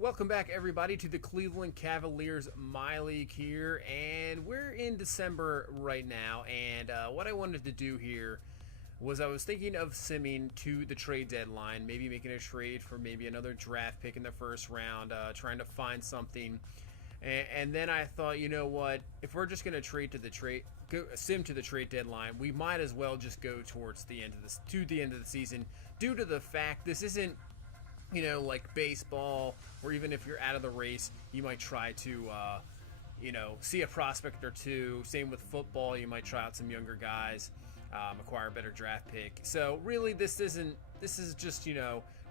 Welcome back, everybody, to the Cleveland Cavaliers MyLeague here, and we're in December right now. And what I wanted to do here was I was thinking of simming to the trade deadline, maybe making a trade for maybe another draft pick in the first round, trying to find something. And then I thought, you know what? If we're just going to sim to the trade deadline, we might as well just go towards the end of the season, due to the fact this isn't, like baseball, or even if you're out of the race, you might try to, see a prospect or two. Same with football, you might try out some younger guys, acquire a better draft pick. So really, this is just,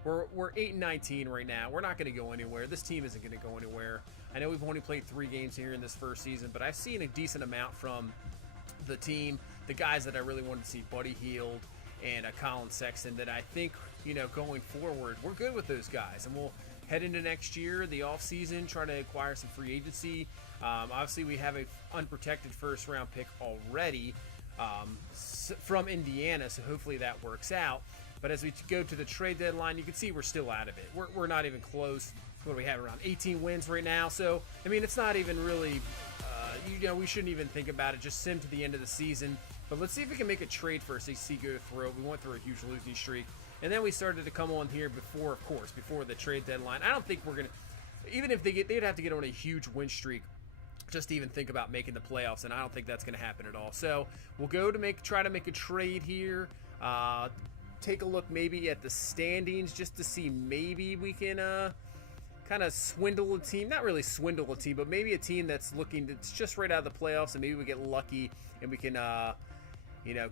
we're 8-19 right now. We're not going to go anywhere. This team isn't going to go anywhere. I know we've only played 3 games here in this first season, but I've seen a decent amount from the team. The guys that I really wanted to see, Buddy Hield and Colin Sexton, that I think, going forward, we're good with those guys. And we'll head into next year, the offseason, try to acquire some free agency. Obviously, we have a unprotected first-round pick already from Indiana, so hopefully that works out. But as we go to the trade deadline, you can see we're still out of it. We're not even close. What do we have, around 18 wins right now? So, I mean, it's not even really, we shouldn't even think about it. Just sim to the end of the season. But let's see if we can make a trade first. See go through. We went through a huge losing streak. And then we started to come on here before the trade deadline. I don't think we're going to, even if they'd have to get on a huge win streak just to even think about making the playoffs, and I don't think that's going to happen at all. So we'll go to try to make a trade here. Take a look maybe at the standings just to see maybe we can kind of swindle a team. Not really swindle a team, but maybe a team that's just right out of the playoffs, and maybe we get lucky and we can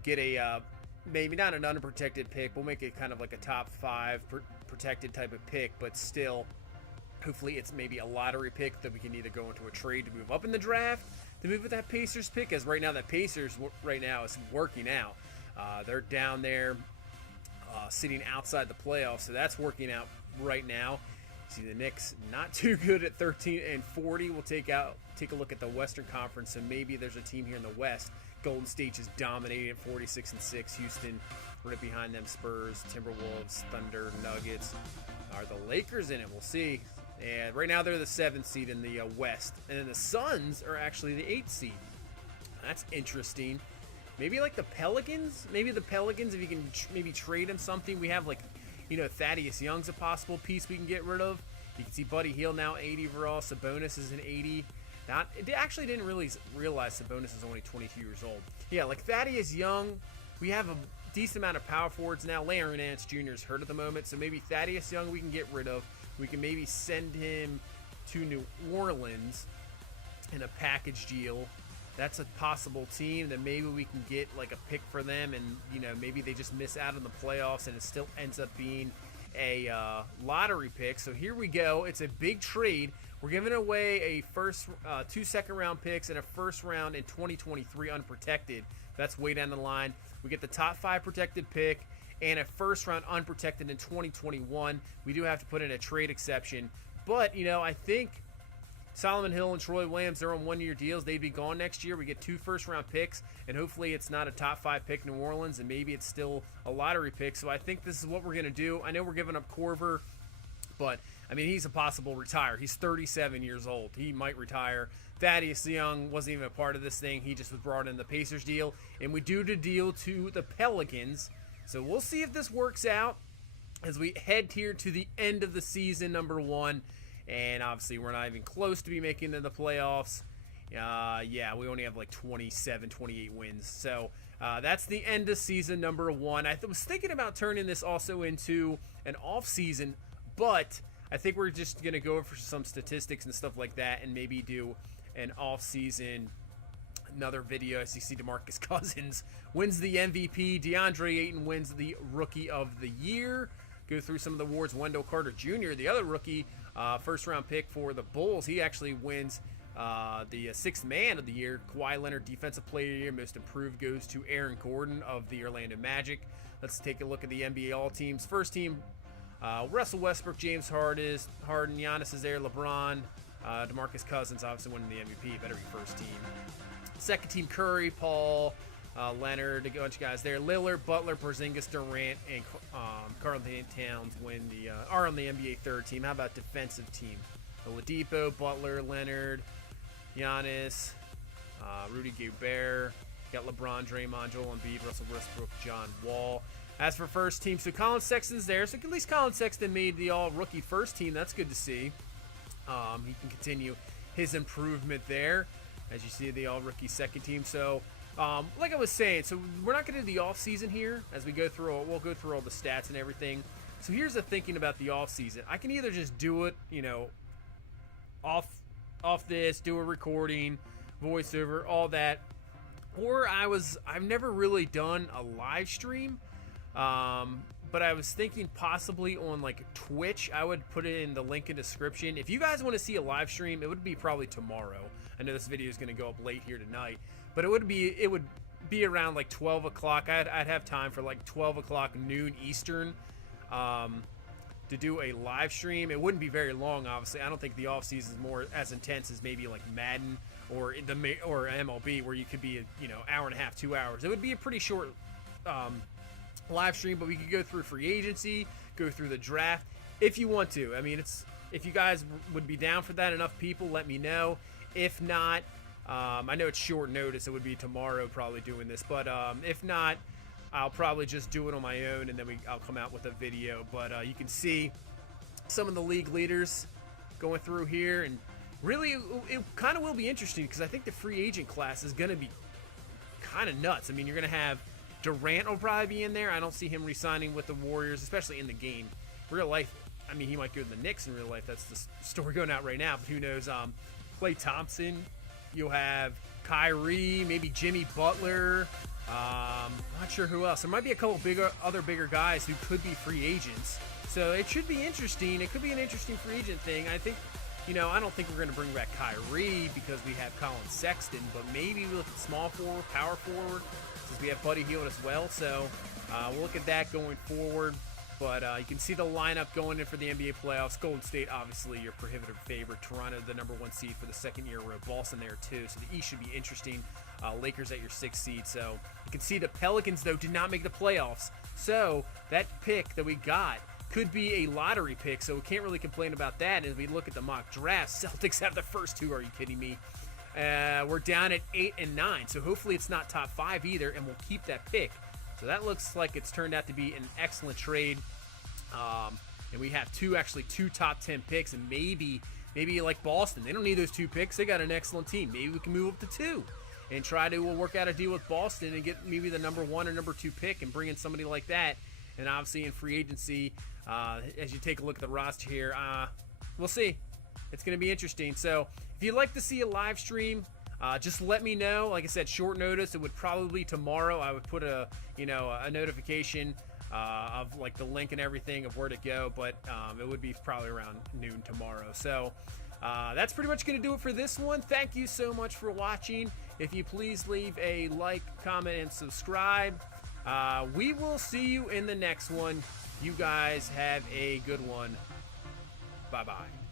get a maybe not an unprotected pick. We'll make it kind of like a top 5 protected type of pick, but still, hopefully it's maybe a lottery pick that we can either go into a trade to move up in the draft, to move with that Pacers pick, as right now that Pacers right now is working out. They're down there sitting outside the playoffs, so that's working out right now. See the Knicks not too good at 13-40. We'll take a look at the Western Conference, so maybe there's a team here in the West. Golden State just dominating at 46-6. Houston right behind them. Spurs, Timberwolves, Thunder, Nuggets. Are the Lakers in it? We'll see. And right now they're the 7th seed in the West, and then the Suns are actually the 8th seed. That's interesting. Maybe like the Pelicans. Maybe the Pelicans, if you can maybe trade them something. We have Thaddeus Young's a possible piece we can get rid of. You can see Buddy Hield now 80 overall. Sabonis is an 80. It actually didn't really realize Sabonis is only 22 years old. Yeah, like Thaddeus Young, we have a decent amount of power forwards now. Larry Nance Jr. is hurt at the moment, so maybe Thaddeus Young we can get rid of. We can maybe send him to New Orleans in a package deal. That's a possible team that maybe we can get like a pick for them, and maybe they just miss out on the playoffs and it still ends up being a lottery pick. So here we go. It's a big trade. We're giving away a 2 second-round picks and a first round in 2023 unprotected. That's way down the line. We get the top 5 protected pick and a first round unprotected in 2021. We do have to put in a trade exception, but I think Solomon Hill and Troy Williams, they're on 1-year deals. They'd be gone next year. We get 2 first-round picks, and hopefully it's not a top 5 pick New Orleans, and maybe it's still a lottery pick. So I think this is what we're going to do. I know we're giving up Corver, but, he's a possible retire. He's 37 years old. He might retire. Thaddeus Young wasn't even a part of this thing. He just was brought in the Pacers deal, and we do the deal to the Pelicans. So we'll see if this works out as we head here to the end of the season, number 1. And obviously, we're not even close to be making it to the playoffs. We only have like 27, 28 wins. So that's the end of season number 1. I was thinking about turning this also into an off-season, but I think we're just going to go for some statistics and stuff like that and maybe do an off-season another video. As you see, DeMarcus Cousins wins the MVP. DeAndre Ayton wins the Rookie of the Year. Go through some of the awards. Wendell Carter Jr., the other rookie, first-round pick for the Bulls. He actually wins the 6th man of the year. Kawhi Leonard, Defensive Player of the Year. Most improved goes to Aaron Gordon of the Orlando Magic. Let's take a look at the NBA All-Teams. First team, Russell Westbrook, James Harden, Giannis is there, LeBron, DeMarcus Cousins obviously winning the MVP. Better be first team. Second team, Curry, Paul, Leonard, a bunch of guys there. Lillard, Butler, Porzingis, Durant, and Karl Towns are on the NBA third team. How about defensive team? Oladipo, Butler, Leonard, Giannis, Rudy Gobert. Got LeBron, Draymond, Joel Embiid, Russell Westbrook, John Wall. As for first team, so Colin Sexton's there. So at least Colin Sexton made the all-rookie first team. That's good to see. He can continue his improvement there. As you see, the all-rookie second team. So, like I was saying, so we're not going to do the off-season here as we go through. We'll go through all the stats and everything. So here's the thinking about the off-season. I can either just do it, off this, do a recording, voiceover, all that, or I've never really done a live stream. But I was thinking possibly on like Twitch. I would put it in the link in the description. If you guys want to see a live stream, it would be probably tomorrow. I know this video is going to go up late here tonight, but it would be around like 12 o'clock. I'd have time for like 12 o'clock noon Eastern to do a live stream. It wouldn't be very long, obviously. I don't think the off season is more as intense as maybe like Madden or MLB, where you could be hour and a half, 2 hours. It would be a pretty short live stream, but we could go through free agency, go through the draft if you want to. I mean, if you guys would be down for that, enough people, let me know. If not, I know it's short notice. It would be tomorrow probably doing this, but if not, I'll probably just do it on my own, and then I'll come out with a video. But you can see some of the league leaders going through here, and really it kind of will be interesting because I think the free agent class is going to be kind of nuts. I mean, you're going to have Durant will probably be in there. I don't see him re-signing with the Warriors, especially in the game. Real life, I mean, he might go to the Knicks in real life. That's the story going out right now, but who knows. Klay Thompson, you'll have Kyrie, maybe Jimmy Butler. Not sure who else. There might be a couple other bigger guys who could be free agents. So it should be interesting. It could be an interesting free agent thing. I think, I don't think we're going to bring back Kyrie because we have Colin Sexton, but maybe we'll look at small forward, power forward, since we have Buddy Hield as well. So we'll look at that going forward. But you can see the lineup going in for the NBA playoffs. Golden State, obviously, your prohibitive favorite. Toronto, the #1 seed for the second year in a row. Boston there, too. So the East should be interesting. Lakers at your 6th seed. So you can see the Pelicans, though, did not make the playoffs. So that pick that we got could be a lottery pick. So we can't really complain about that. And as we look at the mock draft, Celtics have the first 2. Are you kidding me? We're down at 8 and 9. So hopefully it's not top 5 either, and we'll keep that pick. So that looks like it's turned out to be an excellent trade. And we have two top 10 picks, and maybe like Boston, they don't need those 2 picks. They got an excellent team. Maybe we can move up to 2 and try to work out a deal with Boston and get maybe the #1 or #2 pick and bring in somebody like that. And obviously in free agency, as you take a look at the roster here, we'll see. It's going to be interesting. So if you'd like to see a live stream, just let me know. Like I said, short notice. It would probably be tomorrow. I would put a notification of like the link and everything of where to go, but it would be probably around noon tomorrow. So that's pretty much going to do it for this one. Thank you so much for watching. If you please leave a like, comment, and subscribe. We will see you in the next one. You guys have a good one. Bye-bye.